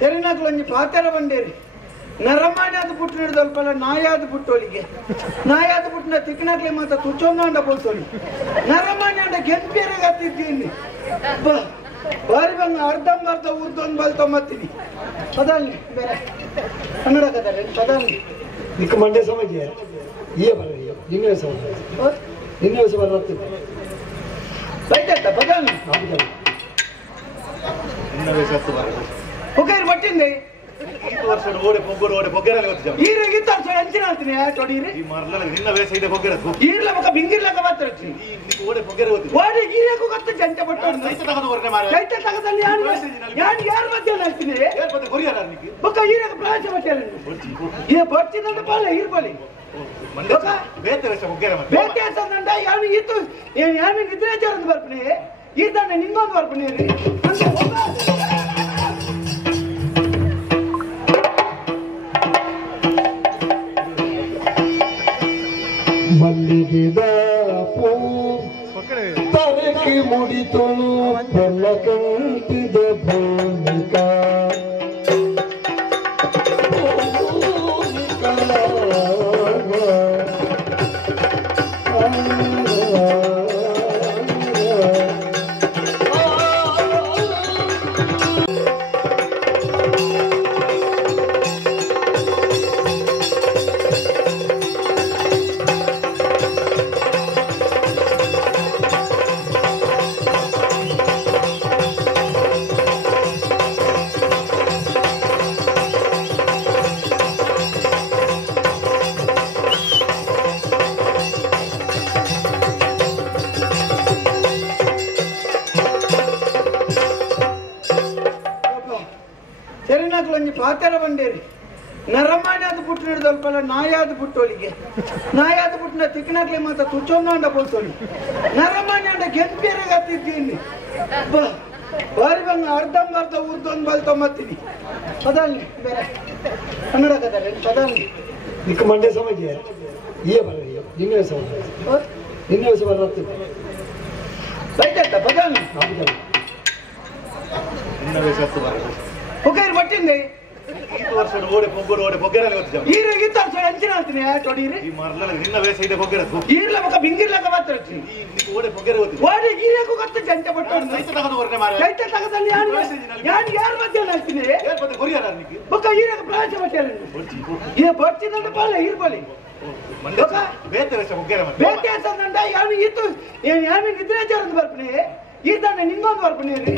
ಸರಿ ನಾಲ್ಕು ಪಾತ್ರ ಬಂಡೇರಿ ನರಮಾನ್ಯಾದ ಪುಟ್ಟು ಹಿಡಿದಲ್ಪಲ್ಲ ನಾಯಾದ ಪುಟ್ಟೋಳಿಗೆ ನಾಯಾದ ಪುಟ್ಟಿನ ತಿಕ್ಕನಾಗ್ಲಿ ಮಾತ್ರ ತುಚ್ಚೊಂದ ಬೋಸೋಳಿ ನರಮಾನ್ಯ ಗೆಂಪೇರಿಗೆ ಹತ್ತಿದ್ದೀನಿ ಬಾರಿ ಬಂಗ ಅರ್ಧಂಬರ್ಧ ಊರ್ದೊಂದು ಬಲ್ ತೊಂಬತ್ತೀನಿ ಪದಾಲ್ನಿ ಬೇರೆ ಕನ್ನಡ ಕದಾರೆ ಪದಾಲ್ನಿ ನಿಕ್ಕ ಮಂಡ್ಯ ಸಮಾಜ ಈ ಬರ ನಿನ್ನೆ ದಿವಸ ಬರತ್ತಿ ಬೈತ ಪದಾಲ್ನಿ ಹೊಗೇರಿ ಬಟ್ಟಿಂದೆ ಈರೆಗಿತ್ತ ಅಂಚಿನ ಹೇಳ್ತೀನಿ ತೊಡೀರಿ ಈರ್ಲ ಮಕ್ಕ ಬಿಂಗಿರ್ಲಕ ಮಾತ್ರ ಓಡಿ ಈರೆಗೂ ಗೊತ್ತ ಜಂಟ ಬಟ್ಟು ಚೈತ ತಗದಲ್ಲಿ ಯಾರು ಮಧ್ಯಾಹ್ನ ಹೇಳ್ತೀನಿ ಬೊಕ್ಕ ಈರೆಗ ಪ್ರಾಚ ಬಟ್ಟೆ ಈ ಬರ್ತಿದಂತ ಪಾಲ ಈರ್ಬಲಿ ಬೇತೆ ಹೆಸರಂಡ ಯಾನು ಇತ್ತು ಯಾನು ನಿದ್ರಾಚಾರದ ಬರ್ಪಣೆ ಈತಾನೆ ನಿಂಗೊಂದು ಬರ್ಪಣೆ ರೀ ಮಲ್ಲಿಗೆದ ಪೂ ತರಕ್ಕೆ ಮುಡಿತೊಳು ಬೆಲ್ಲ ಕಂಟಿದ ಭೂಮಿಕ ಪಾತ್ರ ಬಂಡೇರಿ ನರಮಾನ್ಯಾದ ಪುಟ್ಟು ಹಿಡಿದಲ್ಪಲ್ಲ ನಾಯಾದ ಪುಟ್ಟೋಳಿಗೆ ನಾಯಾದ ಪುಟ್ಟಿನ ತಿಕ್ಕನಾಗ್ಲಿ ಮಾತ್ರ ತುಚ್ಚೊಂದ ಬೋಸೋಳಿ ನರಮಾನ್ಯ ಗೆಂಪೇರಿಗೆ ಹತ್ತಿದ್ದೀನಿ ಬಾರಿ ಬಂಗ ಅರ್ಧಂಬರ್ಧ ಊರ್ದೊಂದು ಬಲ್ ತೊಂಬತ್ತೀನಿ ಪದಾಲ್ನಿ ಬೇರೆ ಕನ್ನಡ ಕದಾರೆ ಪದಾಲ್ನಿ ನಿಕ್ಕ ಮಂಡ್ಯ ಸಮಾಜ ಈ ಬರ ನಿನ್ನೆ ದಿವಸ ಬರತ್ತಿ ಬೈತ ಪದಾಲ್ನಿ ಹೊಗೇರಿ ಬಟ್ಟಿಂದೆ ಈರೆಗಿತ್ತ ಅಂಚಿನ ಹೇಳ್ತೀನಿ ತೊಡೀರಿ ಈರ್ಲ ಮಕ್ಕ ಬಿಂಗಿರ್ಲಕ ಮಾತ್ರ ಓಡಿ ಈರೆಗೂ ಗೊತ್ತ ಜಂಟ ಬಟ್ಟು ಚೈತ ತಗದಲ್ಲಿ ಯಾರು ಮಧ್ಯಾಹ್ನ ಹೇಳ್ತೀನಿ ಬೊಕ್ಕ ಈರೆಗ ಪ್ರಾಚ ಬಟ್ಟೆ ಈ ಬರ್ತಿದಂತ ಪಾಲ ಈರ್ಬಲಿ ಬೇತೆ ಹೆಸರಂಡ ಯಾನು ಇತ್ತು ಯಾನು ನಿದ್ರಾಚಾರದ ಬರ್ಪಣೆ ಈತಾನೆ ನಿಂಗೊಂದು ಬರ್ಪಣೆ ರೀ